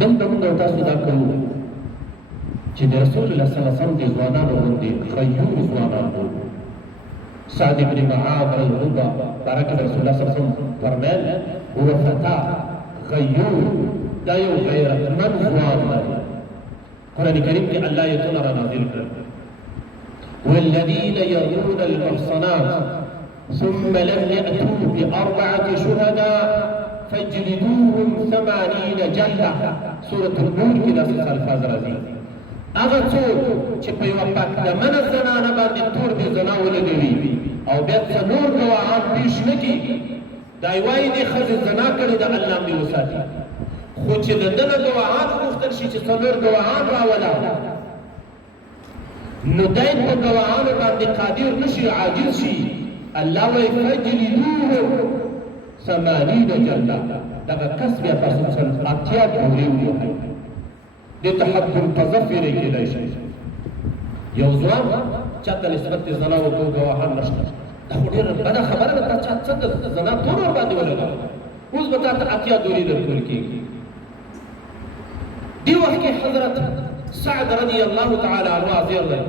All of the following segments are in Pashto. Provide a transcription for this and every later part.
دلته موږ او تاسو دا کوو چې د رسول الله صلی الله علیه وسلم د ځوانانو غوندې غیور ځوانان وو. سعد بن معاذ الرضا بارک رسول الله صلی الله علیه وسلم فرمایل هو فتى غیور، دا یو غیرتمند ځوان دی. قرآن کریم کې الله ایتونه را نازل کړل والذین یرمون المحصنات ثم لم يأتوا بأربعة شهداء فاجلدوهم 80 جلدة. سورة النور کې داسې الفاظ راځي. هغه څوک چې په یوه پاکدمنه زنانه باندې تور د زنا ولګوي او بیا څلور ګواهان پیش نه کړي، دا یې وایي دې ښځې زنا کړې ده، الله دې وساتي. خو چې د ده نه ګواهان غوښتل شي چې څلور ګواهان راوله، نو دی په ګواهانو باندې قادر نه شي، عاجز شي. الله وایي فاجلدوهم 80 جلده. دغه کس بیا تاسو 80 ډورې ووهئ. دې ته حد التظفر کېدای شي. یو ځوان چاته نسبت د زنا وکړو، ګواهان نشته، دا خو ډېره بده خبره ده. تا چا څه د زنا تور ورباندې ولګوه، اوس به تا ته 80 ډورې درکول کېږي. دی وخت کې حضرت سعد رضی الله تعالی عنه حاضر دی.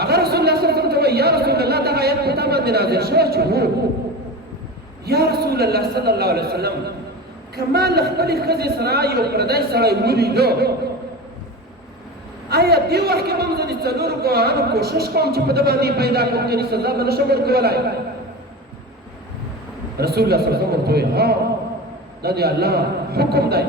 هغه رسول الله صلی الله علیه وسلم ته وایي یا رسول الله دغه آیت په تا باندې نازل شوی چې هو یا رسول الله صلی الله علیه وسلم که ما له خپلې ښځې سره یو پردی سړی ولیدو، آیا دې وخت کې به زه د څلورو ګواهانو کوشش کوم چې په ده باندې پیدا کړم، یعنې سزا به نه شم ورکولی؟ رسول الله صلی الله علیه وسلم ورته وایي ها دا د الله حکم دی.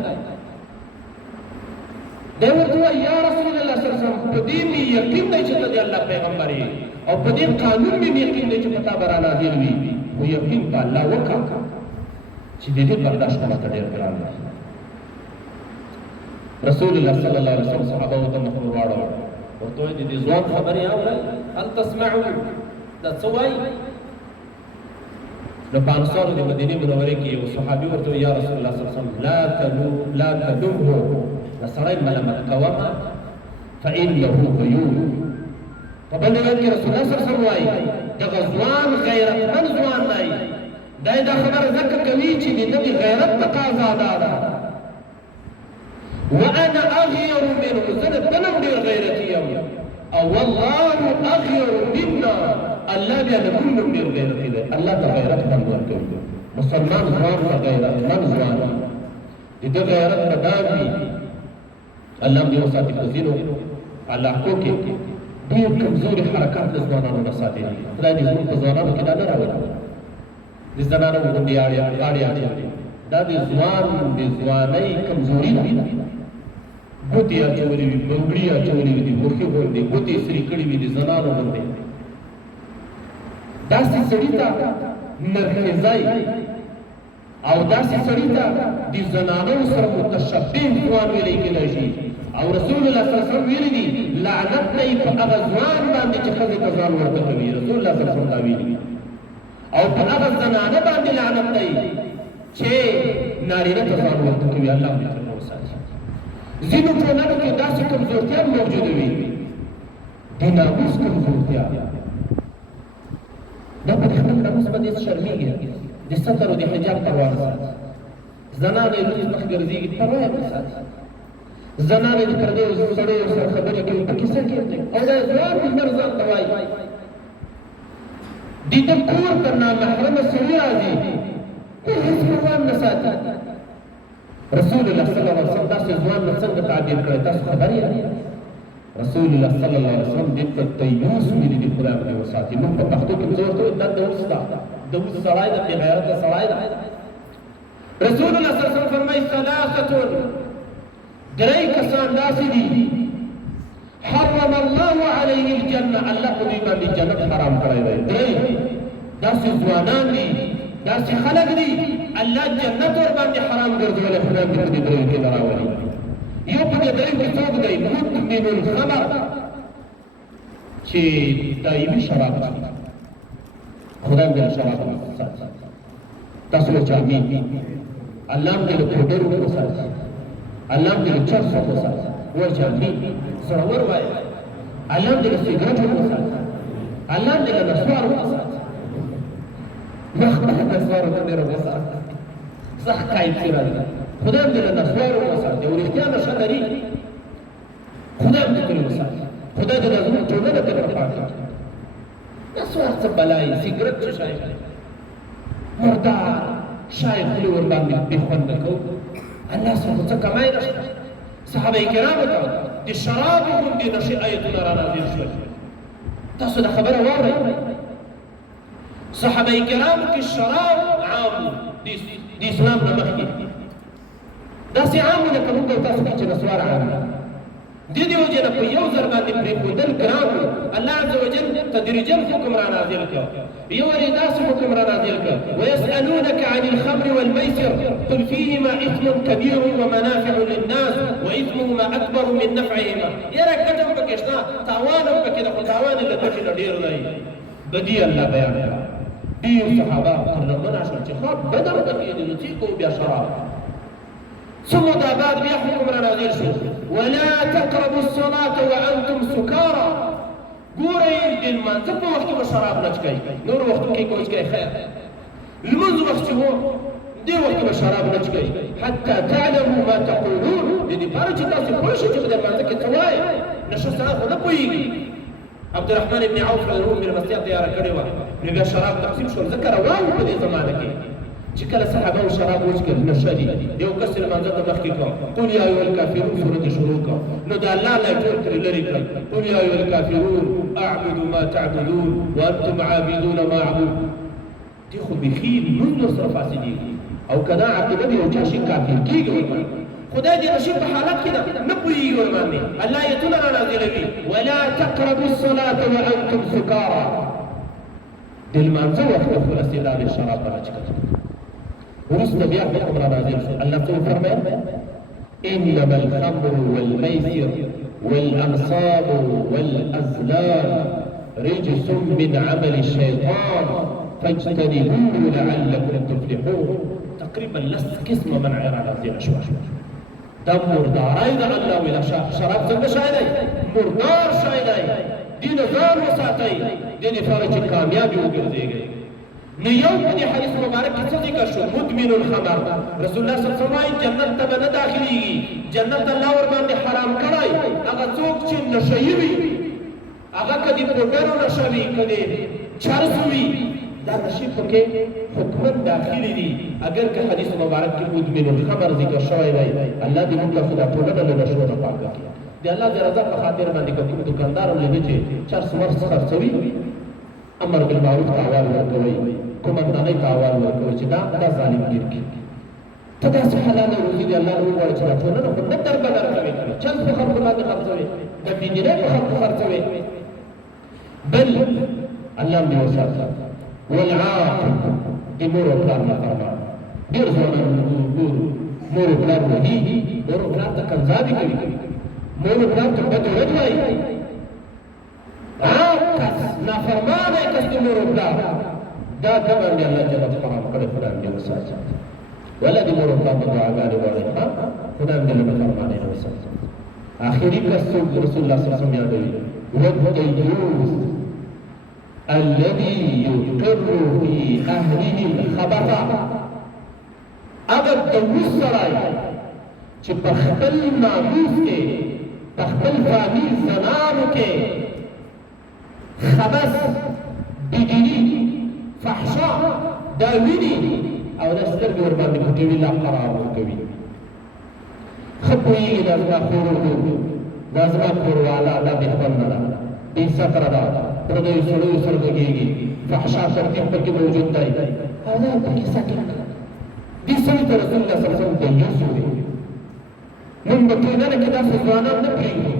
دی ورته وایي یا رسول الله صلی الله علیه وسلم په دې مې یقین دی چې ته د الله پیغمبر یې او په دې قانون مې یقین دی چې په تا به رانازل وي، خو یقین په الله وکړه چې د دې برداشت ماته ډېر ګران دی. رسول الله صلی الله علیه وسلم صحابه ته مخ ور واړول، ورته وایي د دې ځوان خبرې اورئ، هل تسمعون؟ دا څه وایي؟ نو په انصارو د مدینې منورې کې یو صحابي ورته وایي یا رسول الله صلی الله علیه وسلم لا تلمه، دا سړی ملامت کوه ما فانه غیور. په بل روایت کې رسول الله صلی الله علیه وسلم وایي دغه ځوان غیرتمند ځوان دی، دی دا خبره ځکه کوي چې د ده د غیرت تقاضا دا ده. وانا اغیر منه، زه د ده نه ډېر غیرتي یم، او والله اغیر منا، الله بیا د موږ نه ډېر غیرتي دی. الله ته غیرت خوند ورکوي. مسلمان ځوان ته غیرتمند ځوان د ده غیرت به دا وي. الله دې وساتي په ځینو علاقو کې ډېر کمزوري حرکات له ځوانانو نه ساتي. خدای دې زموږ په ځوانانو کې دا نه راولي. د زنانو غوندې غاړې اچوي، دا د ځوان د ځوانۍ کمزوري ده. ګوتې اچولې وي، بنګړي اچولې وي، د ګوښې غوندې ګوتې سرې کړې وي د زنانو غوندې. داسې سړي ته نرخیزی او داسې سړي ته د زنانو سره متشبه ځوان ویلی کېدای شي. او رسول الله صلی الله علیه وسلم ویلي دي لعنت دی په هغه ځوان باندې چې ښځې ته ځان ورته کوي. رسول الله صلی الله علیه وسلم دا ویلي دي. او په هغه زنانه باندې لعنت دی چې نارینه ته ځان ورته کوي. الله دې ترې وساتي. ځینو ټولنو کې داسې کمزورتیا موجوده وي، د ناموس کمزورتیا. دا په خپل ناموس باندې شرمېږي، د ستر او د حجاب پروا نه ساتي. زنانه یې لوڅ مخ ګرځېږي، پروا یې نه ساتي. زنانه د پردیو سړیو سره خبرې کوي په کیسه کې، او دا ځوان عمر ځان ته وایي د ده کور ته نامحرمه سړي راځي، هېڅ پروا نه ساتي. رسول الله صلی الله علیه وسلم داسې ځوان نه څنګه تعبیر کړی تاسو خبر یې؟ رسول الله صلی الله علیه وسلم دې ته دیوس ویلي دي، خدای دې وساتي. موږ په پښتو کې څه ورته وایو؟ دا دیوس ده، دیوس سړی ده، بې غیرته سړی ده. رسول الله صلی الله علیه وسلم فرمایي ثلاثة، درې کسان داسې دي حرم الله علیه الجنه، الله په دوی باندې جنت حرام کړی دی. درې داسې ځوانان دي، داسې خلک دي الله جنت ور باندې حرام ګرځولی. خدای دې په دې دریو کې راولي. یو په دې دریو کې څوک دی؟ مدمن الخمر، چې دایمي شراب څښي. خدای دې له شراب وساتي. تاسو له چامي، الله دې له پوډرو وساتي، الله دې له چرسو وساتي. وچامي زړور وایي، الله دې له سګرټو وساتي، الله دې له نسوارو وساتي. نخبه نسوارو ته ډېره وساتي، سخت کایف چې راځي. خدای هم دې له نسوارو وساتي او رښتیا نشه لري خدای هم دې ترې وساتي خدای دې زموږ ټولنه ترې پاکه کړي نسوار څه بلایي سګرټ څه شی مردار شای خولې ورباندې بې خونده کوو الله سره څه کمای نشته صحابه کرامو ته د شرابو غوندې نشې ایتونه رانازل شول تاسو دا خبره واورئ صحابه کرامو کې شراب عام د اسلام نه مخکې داسې عام وو لکه موږ او تاسو کې چې نسوار عام دې دې وجې نه په یو ځل باندې پرېښودل ګران وو الله عز وجل تدریجا حکم را نازل کړ یو وارې داسې حکم را نازل کړ ويسألونك عن الخمر والميسر قل فيهما إثم كبير ومنافع للناس وإثمهما أكبر من نفعهما یاره ګټه هم پکې شته تاوان هم پکې ده خو تاوان یې له ګټې نه ډېر دی بدي الله بیان کړه ډېر صحابه ورنه منع شول چې ښه بده هم پکې دي نو څه کوو بیا شراب ثم دا بعد بیا حکم را نازل شو ولا تقربوا الصلاة وأنتم سكارى ګورئ د لمانځه په وخت کې به شراب نه څښئ نورو وختونو کې کوم څښئ خیر لمونځ وخت چې و دې وخت کې به شراب نه څښئ حتى تعلموا ما تقولون د دې لپاره چې تاسو پوه شئ چې په لمانځه کې څه وایئ نشه سره خو نه پوهېږي عبدالرحمن ابن عوف رضی الله عنه مېلمستیا تیاره کړې وه نو بیا شراب تقسیم شول ځکه روان و په دې زمانه کې چې کله صحابه و شراب وڅښل نشه دي یو کس یې لمانځه ته مخکې کړ قل یا ایها الکافرون سورت شروع کړ نو د الله نه یې ټول ترې لرې کړل قل یا ایها الکافرون اعبد ما تعبدون وانتم عابدون ما اعبد دې خو بیخي لمونځ ورسره فاسدېږي او که دا عقیده د یو چا شي کافر کېږي ورباندې خدای دې نشي په حالت کې نه پوهېږي ورباندې الله ایتونه را نازلوي ولا تقربوا الصلاة وانتم سکارى د لمانځه وخت ته خو رسېدا د شراب به نه څښل وروسته بیا حکم را نازل شو الله څه وفرمایل انما الخمر والميسر والانصاب والازلام رجس من عمل الشيطان فاجتنبوه لعلكم تفلحون تقريبا لس قسم من را نازل شو دا مردارای د الله ویلا شراب څنګه شای دی مردار شای دی دین ځان وساتئ دې لپاره چې کامیابي وګرځېږئ نو یو په دې حدیث مبارک کې څه ذکر شو مدمن الخمر رسول الله صلی الله علیه وسلم جنت ته به نه داخليږي جنت الله ور باندې حرام کړی هغه څوک چې نشهي وي هغه کدي پروګرام نشوي کدي چرس وي دا نشي پکې حکم داخلي دي اگر که حدیث مبارک کې مدمن الخمر ذکر شوی دی الله دې موږ خدا ټولنه له نشو نه پاک کړي دی الله دې رضا په خاطر باندې کوم دکاندار ولې چې چرس ورس خرڅوي امر بالمعروف تعاون ورکوي کومندانۍ تعاون ورکوي چې دا ظالم گیر کی ته داسې حلال روزي دی الله نو غواړي چې ټولنه خو نه دربدر کوي چل په خلکو باندې خرڅوي د بيدینه په خلکو خرڅوي بل الله دې وساتي والعاقل امور پلان نه فرما ډېر ځوانان مور پلان وهي مور پلان ته کنځابي کوي مور پلان ته بد ورد وایي کس نافرمانه کس د مور پلان دا باندې الله جل حرام کړی خدای دې وساتي ولا دې مور پلان ته دعاګانې وایي خدای دې له فرمانه نه وساتي آخري کس رسول الله صلی الله علیه وسلم یادوي والديوث الذي يقر في أهله الخبث اگر دوس سرائی چې په خپل ناموس کې په خپل فامیل زنانو کې خبث بدینی فحشا دا ویني او دا سترګې ورباندې پټوي لا قرار ورکوي ښه پوهېږي دا زما خور دا زما کوروالا دا بې خوند ده بې ستره ده پردیو سړیو سره غږېږي فحشا ترتیب پکې موجود دی او دا پکې ساکت دې سړي ته رسول الله صلی الله علیه وسلم دیوس وویل موږ په ټولنه کې داسې ځوانان نه پرېږدو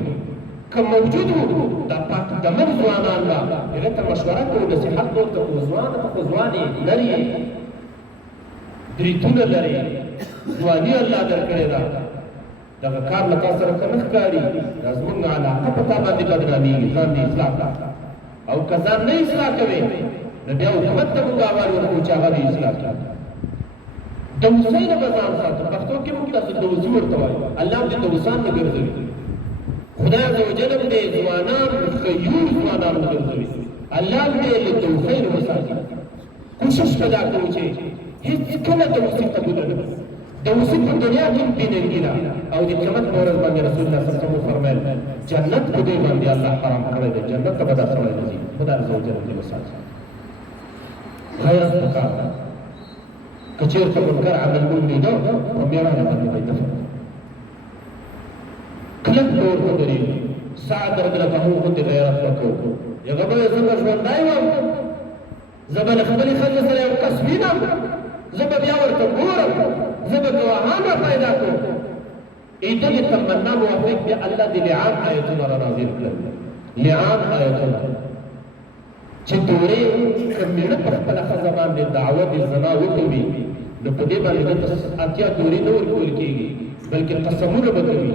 که موجود وو دا پاک دمن ځوانان به هغې ته مشوره کوو نصیحت به ورته کوو ځوانه ته خو ځوانې لرې بریتونه لرې ځواني الله درکړې ده دغه کار له تا سره که نه ښکاري دا زموږ علاقه په تا باندې بدنامېږي ځان دې اصلاح کړه او که ځان نه اصلاح کوې نو بیا حکومت ته موږ احوال ورکوو چې هغه دې اصلاح کړي دوسۍ نه به ځان ساتو پښتو کې موږ تاسو دوزي ورته وایو الله دې دوسان نه ګرځوي خدای عز وجل دې ځوانان خیور ځوانان وګرځوي الله دې له دوسۍ نه وساتي کوشش پیدا کوو چې هیڅ کله دوسۍ قبوله نه د اوسې په دنیا کې بېننګي ده او د قیامت په ورځ باندې رسول الله صلی الله علیه وسلم وفرمیل جنت په دوی باندې الله حرام کړی دی جنت ته به دا سړی نه ځي خدای عز وجل دې وساتي غیرت پکار ده که چېرته منکر عمل مونږ لیده په مېړانه باندې به یې دفع کلک به ورته درېږي سعد رضی الله عنه غوندې غیرت وکړو هغه به زه به ژوندی وم زه به له خپلې ښځې سره یو کس وینم زه به بیا ورته ګورم زه به ګواهان را پیدا کړم دغې تمنا موافق بیا الله د لعان آیتونه را نازل کړل لعان آیتونه چې دورې که مېړه په خپله ښځه باندې دعوه د زنا وکوي نو په دې باندې دلته اتیا دورې نه ورکول کېږي بلکې قسمونه به کوي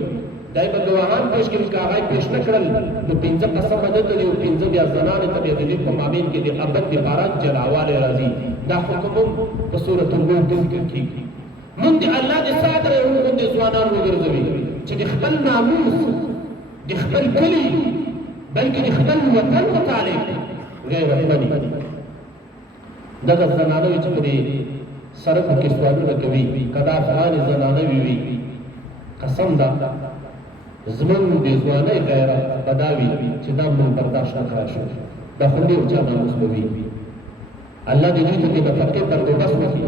دای به ګواهان پېښ کړي که هغه یې پېښ نه کړل نو پنځه قسم به دلته دي او پنځه بیا زنانې ته بیا د دې په مابین کې د ابد دپاره جلاوالی راځي دا حکم هم په سورة النور کې ذکر کېږي مونږ د الله د ساعت را یو غوندې ځوانان وګرځوي چې د خپل ناموس د خپل کلي بلکې د خپل وطن متعلق غیرتمني دغه زنانوې چې په دې سړکو کې سوالونه کوي که دا افغانې زنانوې وي قسم ده زمونږ د ځوانۍ غیرت به دا وي چې دا مونږ برداشت نه کړی شو دا خو ډېر چا ناموس به وي الله دې دوی ته د نفقې بندوبست وکړي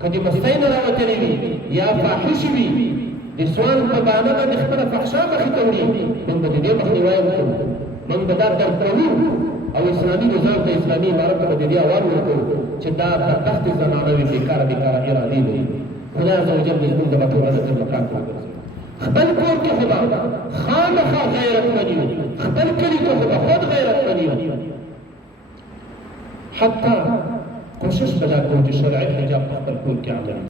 که د مستۍ نه راوتلې وي یا فاحش وي د سوال په بهانه باندې خپله فحشا مخې ته وړي مونږ به د دې مخنیوی وکړو مونږ به دا درک کوو او اسلامي نظام ته اسلامي عمارت ته به د دې احوال ورکړو چې دا بدبختې زنانه وي بېکاره بېکاره ارادې لري خدای عز وجل دې زموږ د ټولنه تر مکان وګرځوي خپل کور کې خو به خامخا غیرتمن یو خپل کلي کې خو به خود غیرتمن یو حتی کوشش به دا کوو چې شرعي حجاب په خپل کور کې عملي